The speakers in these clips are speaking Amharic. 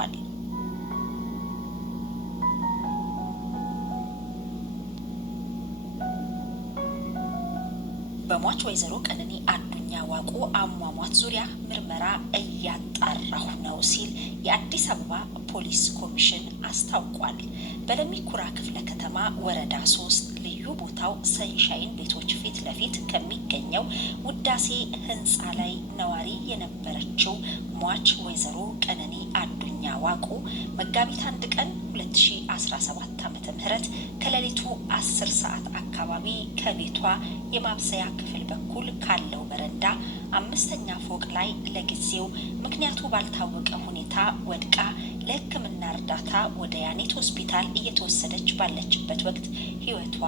ሰጥቷል። በሟች ወይዘሮ ቀነኒ አዱኛ ዋቆ አሟሟት ዙሪያ ምርመራ እያጣራሁ ነው ሲል የአዲስ አበባ ፖሊስ ኮሚሽን አስታውቋል። በለሚ ኩራ ክፍለ ከተማ ወረዳ 3 ልዩ ቦታው ሰንሻይን ቤቶች ፊት ለፊት ከሚገኘው ውዳሴ ህንፃ ላይ ነዋሪ የነበረችው ሟች ወይዘሮ ቀነኒ አዱኛ ዋቆ መጋቢት 1 ቀን 2017 ዓ.ም ከሌሊቱ 10 ሰዓት አካባቢ ከቤቷ የማብሰያ ክፍል በኩል ካለው በረንዳ 5ኛ ፎቅ ላይ ለጊዜው ምክንያቱ ባልታወቀ ሁኔታ ወድቃ ለሕክምና እርዳታ ወደ ያኔት ሆስፒታል እየተወሰደች ባለችበት ወቅት ህይወቷ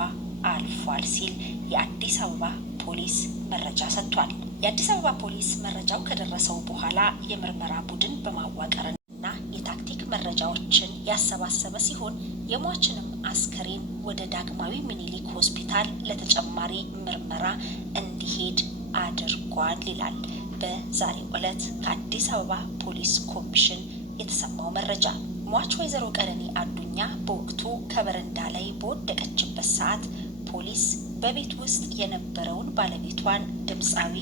አልፏል ሲል የአዲስ አበባ ፖሊስ መረጃ ሰጥቷል። የአዲስ አበባ ፖሊስ መረጃው ከደረሰው በኋላ የምርመራ ቡድን በማዋቀርና የታክቲክ መረጃዎችን ያሰባሰበ ሲሆን የሟችንም አስከሬን ወደ ዳግማዊ ምኒልክ ሆስፒታል ለተጨማሪ ምርመራ እንዲሄድ አድርጓል ይላል በዛሬው ዕለት ከአዲስ አበባ ፖሊስ ኮሚሽን የተሰማው መረጃ። ሟች ወይዘሮ ቀነኒ አዱኛ በወቅቱ ከበረንዳ ላይ በወደቀችበት ሰዓት ፖሊስ በቤት ውስጥ የነበረውን ባለቤቷን ድምፃዊ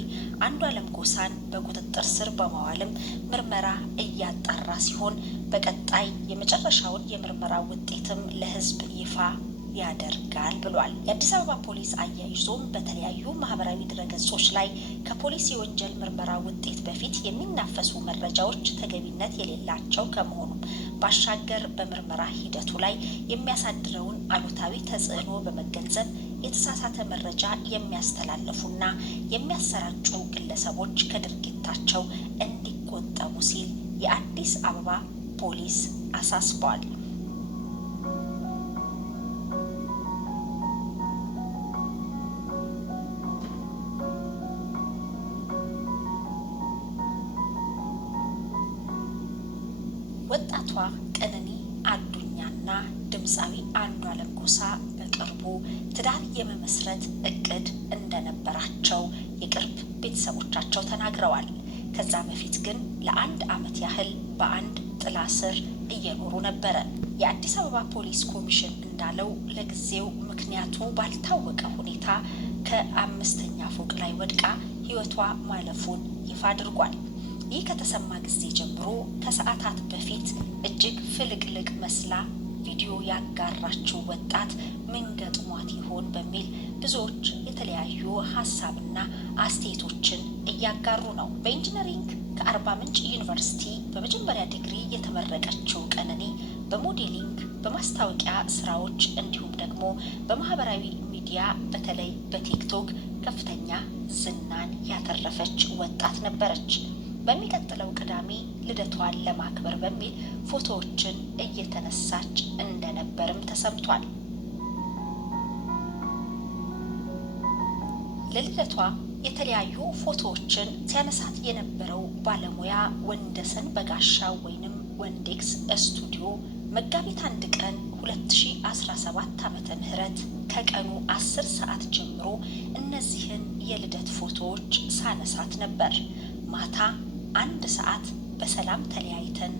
አንዷለም ጎሳን በቁጥጥር ስር በማዋልም ምርመራ እያጣራ ሲሆን በቀጣይ የመጨረሻውን የምርመራ ውጤትም ለሕዝብ ይፋ ያደርጋል ብሏል። የአዲስ አበባ ፖሊስ አያይዞም በተለያዩ ማህበራዊ ድረገጾች ላይ ከፖሊስ የወንጀል ምርመራ ውጤት በፊት የሚናፈሱ መረጃዎች ተገቢነት የሌላቸው ከመሆኑ ባሻገር በምርመራ ሂደቱ ላይ የሚያሳድረውን አሉታዊ ተጽዕኖ በመገንዘብ የተሳሳተ መረጃ የሚያስተላልፉና የሚያሰራጩ ግለሰቦች ከድርጊታቸው እንዲቆጠቡ ሲል የአዲስ አበባ ፖሊስ አሳስቧል። ወጣቷ ቀነኒ አዱኛና ድምፃዊ አንዷለም ጎሳ በቅርቡ ትዳር የመመስረት እቅድ እንደነበራቸው የቅርብ ቤተሰቦቻቸው ተናግረዋል። ከዛ በፊት ግን ለ1 ዓመት ያህል በአንድ ጥላ ስር እየኖሩ ነበረ። የአዲስ አበባ ፖሊስ ኮሚሽን እንዳለው ለጊዜው ምክንያቱ ባልታወቀ ሁኔታ ከ5ኛ ፎቅ ላይ ወድቃ ህይወቷ ማለፉን ይፋ አድርጓል። ይህ ከተሰማ ጊዜ ጀምሮ ከሰዓታት በፊት እጅግ ፍልቅልቅ መስላ ቪዲዮ ያጋራችው ወጣት ምን ገጥሟት ይሆን በሚል ብዙዎች የተለያዩ ሀሳብና አስተያየቶችን እያጋሩ ነው። በኢንጂነሪንግ ከአርባ ምንጭ ዩኒቨርሲቲ በመጀመሪያ ዲግሪ የተመረቀችው ቀነኒ በሞዴሊንግ፣ በማስታወቂያ ስራዎች እንዲሁም ደግሞ በማህበራዊ ሚዲያ በተለይ በቲክቶክ ከፍተኛ ዝናን ያተረፈች ወጣት ነበረች። በሚቀጥለው ቅዳሜ ልደቷን ለማክበር በሚል ፎቶዎችን እየተነሳች እንደነበርም ተሰምቷል። ለልደቷ የተለያዩ ፎቶዎችን ሲያነሳት የነበረው ባለሙያ ወንደሰን በጋሻው ወይንም ወንዴክስ ስቱዲዮ መጋቢት 1 ቀን 2017 ዓ.ም ከቀኑ 10 ሰዓት ጀምሮ እነዚህን የልደት ፎቶዎች ሳነሳት ነበር። ማታ 1 ሰዓት በሰላም ተለያይተን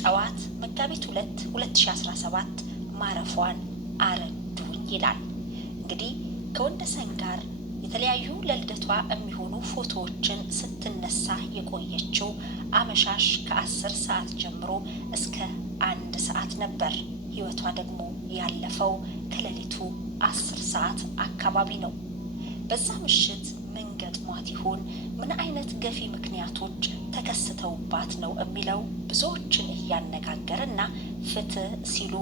ጠዋት መጋቢት 2 2017 ማረፏን አረዱኝ ይላል። እንግዲህ ከወንደሰን ጋር የተለያዩ ለልደቷ የሚሆኑ ፎቶዎችን ስትነሳ የቆየችው አመሻሽ ከ10 ሰዓት ጀምሮ እስከ 1 ሰዓት ነበር። ህይወቷ ደግሞ ያለፈው ከሌሊቱ 10 ሰዓት አካባቢ ነው። በዛ ምሽት ምን ገጥሟት ይሆን? ምን አይነት ገፊ ምክንያቶች ተከስተውባት ነው የሚለው ብዙዎችን እያነጋገረና ፍትህ ሲሉ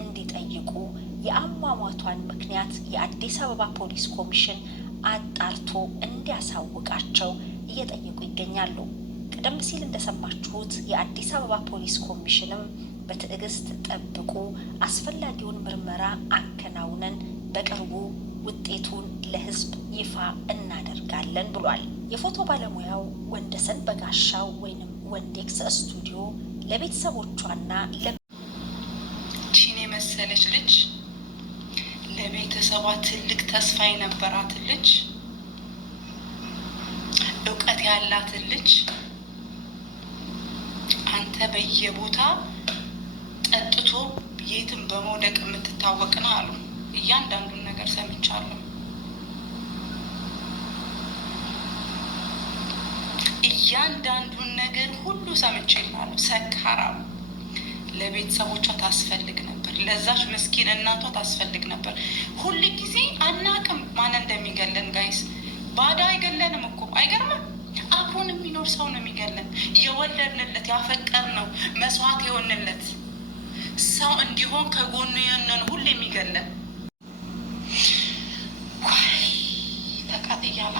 እንዲጠይቁ የአሟሟቷን ምክንያት የአዲስ አበባ ፖሊስ ኮሚሽን አጣርቶ እንዲያሳውቃቸው እየጠየቁ ይገኛሉ። ቀደም ሲል እንደሰማችሁት የአዲስ አበባ ፖሊስ ኮሚሽንም በትዕግስት ጠብቁ፣ አስፈላጊውን ምርመራ አከናውነን በቅርቡ ውጤቱን ለህዝብ ይፋ እናደርጋለን ብሏል። የፎቶ ባለሙያው ወንደሰን በጋሻው ወይንም ወንዴክስ ስቱዲዮ ለቤተሰቦቿና ቺን የመሰለች ልጅ ለቤተሰቧ ትልቅ ተስፋ የነበራት ልጅ እውቀት ያላት ልጅ አንተ በየቦታ አግቶ የትም በመውደቅ የምትታወቅ ነው አሉ። እያንዳንዱን ነገር ሰምቻለሁ። እያንዳንዱን ነገር ሁሉ ሰምቼላለሁ። ሰካራም ለቤተሰቦቿ ታስፈልግ ነበር። ለዛች ምስኪን እናቷ ታስፈልግ ነበር። ሁል ጊዜ አናቅም ማን እንደሚገለን ጋይስ። ባዳ አይገለንም እኮ አይገርምም? አብሮን የሚኖር ሰው ነው የሚገለን። የወለድንለት ያፈቀርነው መስዋዕት የሆንለት ሰው እንዲሆን ከጎኑ ያንን ሁሉ የሚገለን ተቃጥያላ።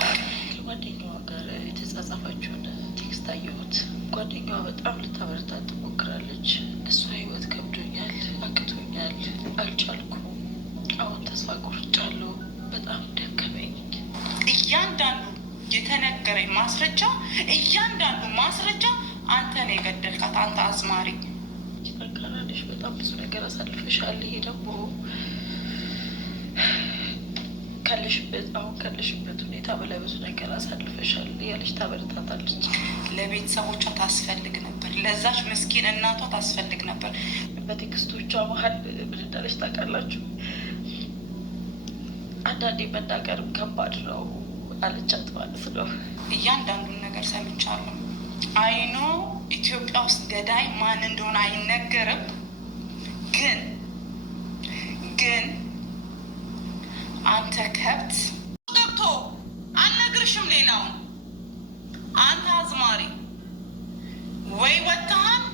ከጓደኛዋ ጋር የተጻጻፈችውን ቴክስት አየሁት። ጓደኛዋ በጣም ልታበረታት ትሞክራለች። እሷ ህይወት ከብዶኛል፣ አቅቶኛል፣ አልቻልኩም፣ አሁን ተስፋ ቆርጫለሁ፣ በጣም ደከመኝ። እያንዳንዱ የተነገረኝ ማስረጃ፣ እያንዳንዱ ማስረጃ አንተ ነው የገደልካት፣ አንተ አዝማሪ ጠንካራለሽ። በጣም ብዙ ነገር አሳልፈሻል። ይሄ ደግሞ ካለሽበት ሁኔታ በላይ ብዙ ነገር አሳልፈሻል እያለች ታበረታታለች። ለቤተሰቦቿ ታስፈልግ ነበር። ለዛች ምስኪን እናቷ ታስፈልግ ነበር። በቴክስቶቿ መሀል ምን እንዳለች ታውቃላችሁ? አንዳንዴ መናገርም ከባድ ነው አለቻት ማለት ነው። እያንዳንዱን ነገር ሰምቻለሁ። አይኖ ኢትዮጵያ ውስጥ ገዳይ ማን እንደሆነ አይነገርም፣ ግን አንተ ከብት ገብቶ አልነግርሽም። ሌላውን አንተ አዝማሪ ወይ ወጥተሃል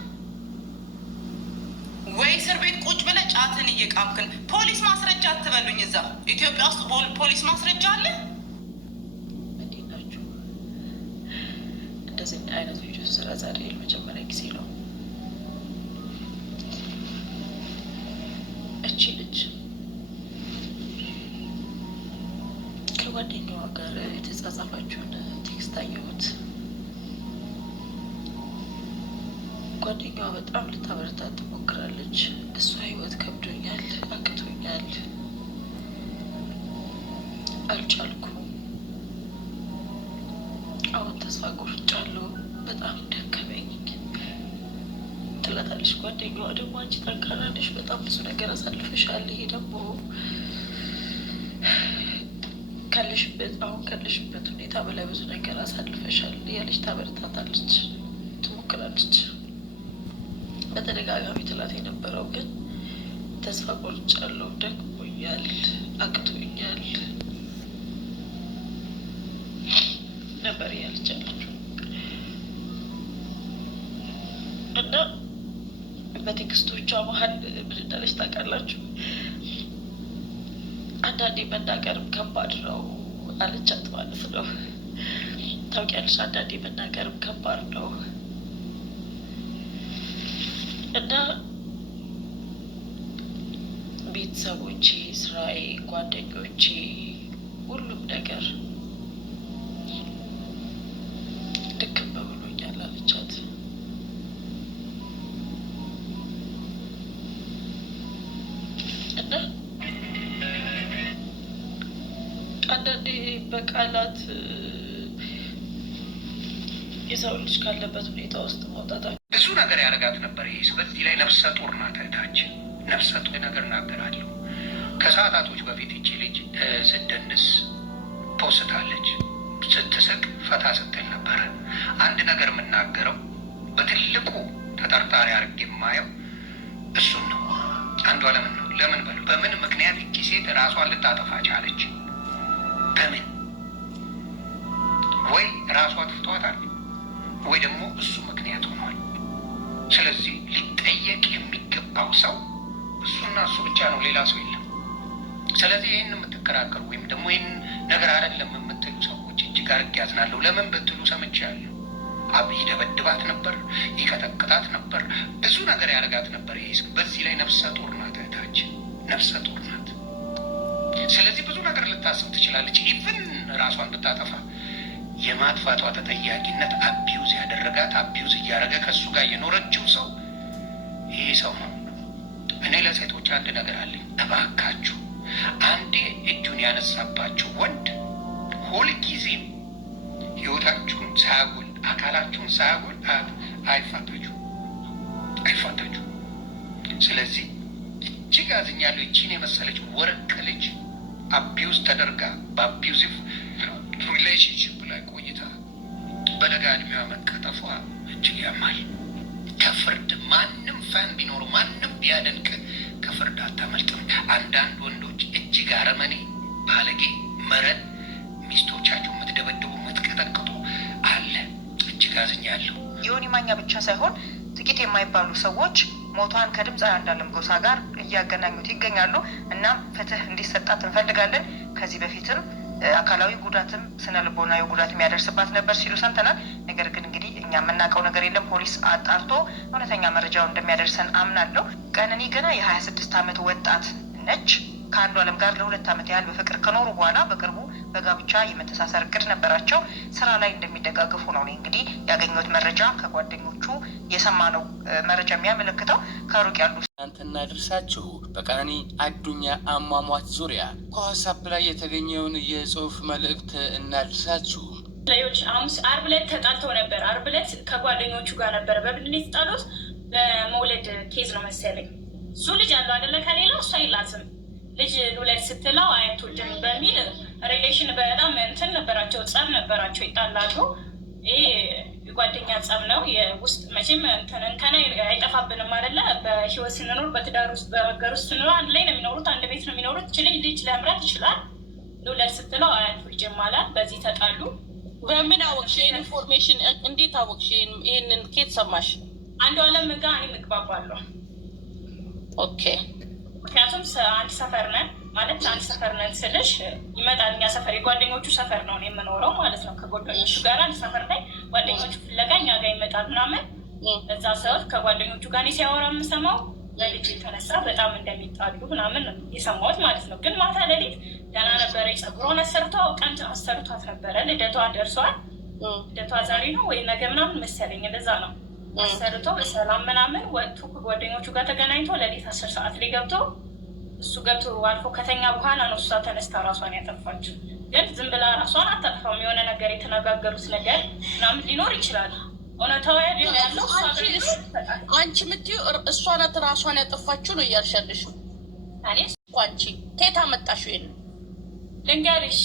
ወይ እስር ቤት ቁጭ ብለህ ጫትን እየቃምክን። ፖሊስ ማስረጃ አትበሉኝ። እዛ ኢትዮጵያ ውስጥ ፖሊስ ማስረጃ አለ። እንዴት ናችሁ? እንደዚህ አይነት ቪዲዮ ስራ ዛሬ የመጀመሪያ ጊዜ ነው። እቺ ልጅ ከጓደኛዋ ጋር የተጻጻፈችውን ቴክስት አየሁት። ጓደኛዋ በጣም ልታበረታት ትሞክራለች። እሷ ህይወት ከብዶኛል፣ አቅቶኛል፣ አልቻልኩም፣ አሁን ተስፋ ቆርጫለሁ፣ በጣም ደከመኝ ትላታለች። ጓደኛዋ ደግሞ አንቺ ጠንካራለሽ፣ በጣም ብዙ ነገር አሳልፈሻል። ይሄ ደግሞ ካለሽበት ሁኔታ በላይ ብዙ ነገር አሳልፈሻል እያለች ታበረታታለች፣ ትሞክራለች። በተደጋጋሚ ትላት የነበረው ግን ተስፋ ቆርጫለሁ፣ ደክሞኛል፣ አቅቶኛል ነበር እያለች ያለችው እና በቴክስቶቿ መሀል ምን እንዳለች ታውቃላችሁ? አንዳንዴ መናገርም ከባድ ነው አለቻት ማለት ነው። ታውቂያለሽ፣ አንዳንዴ መናገርም ከባድ ነው እና ቤተሰቦቼ፣ ስራዬ፣ ጓደኞቼ፣ ሁሉም ነገር ድክም ብሎኛል አለቻት። እና አንዳንዴ በቃላት የሰው ልጅ ካለበት ሁኔታ ውስጥ መውጣት ብዙ ነገር ያደርጋት ነበር። ይሄ በዚህ ላይ ነፍሰ ጡር ናት እህታችን። ነፍሰ ጡር ነገር ናገራለሁ። ከሰዓታቶች በፊት እቺ ልጅ ስደንስ ፖስታለች። ስትስቅ ፈታ ስትል ነበረ። አንድ ነገር የምናገረው በትልቁ ተጠርጣሪ አድርጌ የማየው እሱን ነው። አንዷለምን ነው። ለምን በሉ፣ በምን ምክንያት እቺ ሴት ራሷን ልታጠፋ ቻለች? በምን? ወይ ራሷ አጥፍቷታል ወይ ደግሞ እሱ ምክንያት ሆኗል። ስለዚህ ሊጠየቅ የሚገባው ሰው እሱና እሱ ብቻ ነው፣ ሌላ ሰው የለም። ስለዚህ ይህን የምትከራከሩ ወይም ደግሞ ይህን ነገር አይደለም የምትሉ ሰዎች እጅግ አድርጌ ያዝናለሁ። ለምን ብትሉ ሰምቻለሁ። አብይ ደበድባት ነበር፣ ይቀጠቅጣት ነበር፣ ብዙ ነገር ያደርጋት ነበር። ይሄ በዚህ ላይ ነፍሰ ጡር ናት እህታችን፣ ነፍሰ ጡር ናት። ስለዚህ ብዙ ነገር ልታስብ ትችላለች። ኢቭን ራሷን ብታጠፋ የማጥፋቷ ተጠያቂነት አቢዩዝ ያደረጋት አቢዩዝ እያደረገ ከእሱ ጋር የኖረችው ሰው ይሄ ሰው ነው። እኔ ለሴቶች አንድ ነገር አለኝ። እባካችሁ አንዴ እጁን ያነሳባችሁ ወንድ ሁልጊዜም ህይወታችሁን ሳያጎል አካላችሁን ሳያጎል አይፋታችሁ። ስለዚህ እጅግ አዝኛለሁ። ይቺን የመሰለች ወርቅ ልጅ አቢውዝ ተደርጋ በአቢውዚቭ ሪሌሽንሽፕ ላይ ቆይታ በለጋ እድሜዋ መቀጠፏ እጅግ ያማል። ከፍርድ ማንም ፋን ቢኖሩ ማንም ቢያደንቅ ከፍርድ አታመልጥም። አንዳንድ ወንዶች እጅግ አረመኔ፣ ባለጌ፣ መረን ሚስቶቻቸው የምትደበድቡ የምትቀጠቅጡ አለ። እጅግ አዝኛለሁ። ዮኒ ማኛ ብቻ ሳይሆን ጥቂት የማይባሉ ሰዎች ሞቷን ከድምፃዊ አንዷለም ጎሳ ጋር እያገናኙት ይገኛሉ። እናም ፍትህ እንዲሰጣት እንፈልጋለን። ከዚህ በፊትም አካላዊ ጉዳትም ስነ ልቦናዊ ጉዳትም ያደርስባት ነበር ሲሉ ሰምተናል። ነገር ግን እንግዲህ እኛ የምናውቀው ነገር የለም። ፖሊስ አጣርቶ እውነተኛ መረጃውን እንደሚያደርሰን አምናለሁ። ቀነኒ ገና የ26 ዓመት ወጣት ነች። ከአንዷለም ጋር ለ2 ዓመት ያህል በፍቅር ከኖሩ በኋላ በቅርቡ በጋብቻ የመተሳሰር እቅድ ነበራቸው። ስራ ላይ እንደሚደጋገፉ ነው እንግዲህ ያገኙት መረጃ ከጓደኞቹ የሰማነው መረጃ የሚያመለክተው። ከሩቅ ያሉ እናንተና ድርሳችሁ በቀነኒ አዱኛ አሟሟት ዙሪያ ከዋትስአፕ ላይ የተገኘውን የጽሁፍ መልእክት እናድርሳችሁ። አርብ ዕለት ተጣልተው ነበር። አርብ ዕለት ከጓደኞቹ ጋር ነበረ። በምንድን የተጣሉት? በመውለድ ኬዝ ነው መሰለኝ። እሱ ልጅ አለው አይደለ? ከሌላው እሷ የላትም። ልጅ ልውለድ ስትለው አያትወልድም በሚል ሪሌሽን በጣም እንትን ነበራቸው፣ ጸብ ነበራቸው፣ ይጣላሉ። ይሄ የጓደኛ ጸብ ነው። የውስጥ መቼም እንከን አይጠፋብንም አይደለ? በህይወት ስንኖር፣ በትዳር ውስጥ፣ በሀገር ውስጥ ስንኖር አንድ ላይ ነው የሚኖሩት፣ አንድ ቤት ነው የሚኖሩት። ልጅ ሊያምራት ይችላል። ልውለድ ስትለው አያትወልድም አላት። በዚህ ተጣሉ። በምን አወቅሽ? ይህን ኢንፎርሜሽን እንዴት አወቅሽ? ይህንን ኬት ሰማሽ? አንዷለም ጋር እኔ ምግባባለሁ። ኦኬ። ምክንያቱም አንድ ሰፈር ነን ማለት አንድ ሰፈር ነን ስልሽ ይመጣል። እኛ ሰፈር የጓደኞቹ ሰፈር ነው የምኖረው ማለት ነው። ከጓደኞቹ ጋር አንድ ሰፈር ላይ ጓደኞቹ ፍለጋ እኛ ጋር ይመጣል ምናምን። እዛ ሰው ከጓደኞቹ ጋር ሲያወራ የምሰማው በልጅ የተነሳ በጣም እንደሚጣሉ ምናምን የሰማሁት ማለት ነው። ግን ማታ ሌሊት ደህና ነበረ። ፀጉሯን አሰርተው ቀን አሰርቷት ነበረ። ልደቷ ደርሷል። ልደቷ ዛሬ ነው ወይ ነገ ምናምን መሰለኝ፣ እንደዛ ነው። አሰርቶ በሰላም ምናምን ወጥቶ ከጓደኞቹ ጋር ተገናኝቶ ሌሊት 10 ሰዓት ላይ ገብቶ እሱ ገብቶ አልፎ ከተኛ በኋላ ነው እሷ ተነስታ ራሷን ያጠፋችው። ግን ዝም ብላ ራሷን አታጥፋም። የሆነ ነገር የተነጋገሩት ነገር ምናምን ሊኖር ይችላል። እውነታው ያለው አንቺ የምትይው እሷ ናት ራሷን ያጠፋችው ነው እያልሻለሽ? እኔ አንቺ ከየት አመጣሽው? ይሄን ልንገርሽ፣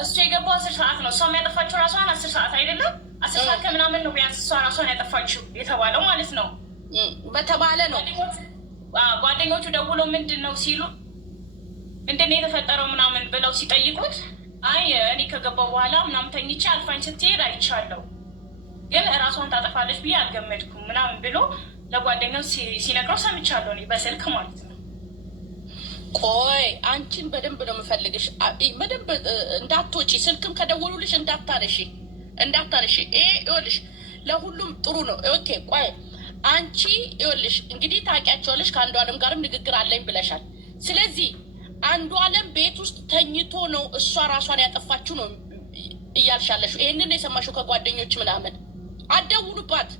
እሱ የገባው 10 ሰዓት ነው። እሷ የሚያጠፋችው ራሷን 10 ሰዓት አይደለም 10 ሰዓት ከምናምን ነው ቢያንስ እሷ ራሷን ያጠፋችው የተባለው ማለት ነው። በተባለ ነው። ጓደኞቹ ደውሎ ምንድን ነው ሲሉ ምንድን ነው የተፈጠረው ምናምን ብለው ሲጠይቁት አይ እኔ ከገባው በኋላ ምናምን ተኝቼ አልፋኝ ስትሄድ አይቻለሁ፣ ግን እራሷን ታጠፋለች ብዬ አልገመድኩም ምናምን ብሎ ለጓደኛው ሲነግረው ሰምቻለሁ እኔ በስልክ ማለት ነው። ቆይ አንቺን በደንብ ነው የምፈልግሽ። በደንብ እንዳትወጪ፣ ስልክም ከደወሉልሽ እንዳታነሺ። ይሄ ይኸውልሽ ለሁሉም ጥሩ ነው። ኦኬ ቆይ አንቺ ይኸውልሽ እንግዲህ ታውቂያቸዋለሽ፣ ከአንዷለም ጋርም ንግግር አለኝ ብለሻል። ስለዚህ አንዷለም ቤት ውስጥ ተኝቶ ነው እሷ ራሷን ያጠፋችው ነው እያልሻለሽ። ይሄንን የሰማሽው ከጓደኞች ምናምን አትደውሉባት።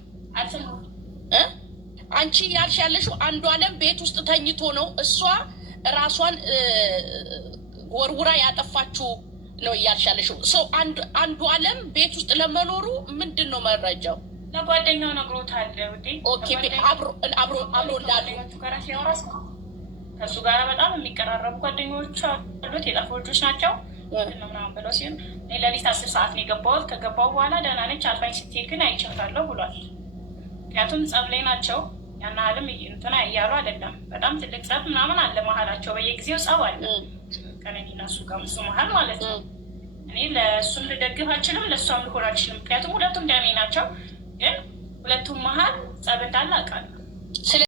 አንቺ ያልሽ ያለሽው አንዷለም ቤት ውስጥ ተኝቶ ነው እሷ ራሷን ወርውራ ያጠፋችው ነው እያልሻለሽው። ሰው አንዷለም ቤት ውስጥ ለመኖሩ ምንድን ነው መረጃው? ለጓደኛው ነግሮታል። ኦኬ አብሮ እንዳሉ ከእሱ ጋር በጣም የሚቀራረቡ ጓደኞቹ አሉት። የጠፉ ልጆች ናቸው ምናምን ብለው ሲሆን ሌሊት 10 ሰዓት ነው የገባሁት። ከገባሁ በኋላ ደህና ነች አልፋኝ ስትሄድ ግን አይቻታለሁ ብሏል። ምክንያቱም ጸብ ላይ ናቸው። ያን ያህልም እንትና እያሉ አይደለም። በጣም ትልቅ ጸብ ምናምን አለ መሀላቸው። በየጊዜው ጸብ አለ ቀነኒና እሱ ጋር እሱ መሀል ማለት ነው። እኔ ለእሱም ልደግፍ አልችልም፣ ለእሷም ልሆን አልችልም። ምክንያቱም ሁለቱም ደሜ ናቸው። ግን ሁለቱም መሀል ጸብ እንዳለ አውቃለሁ።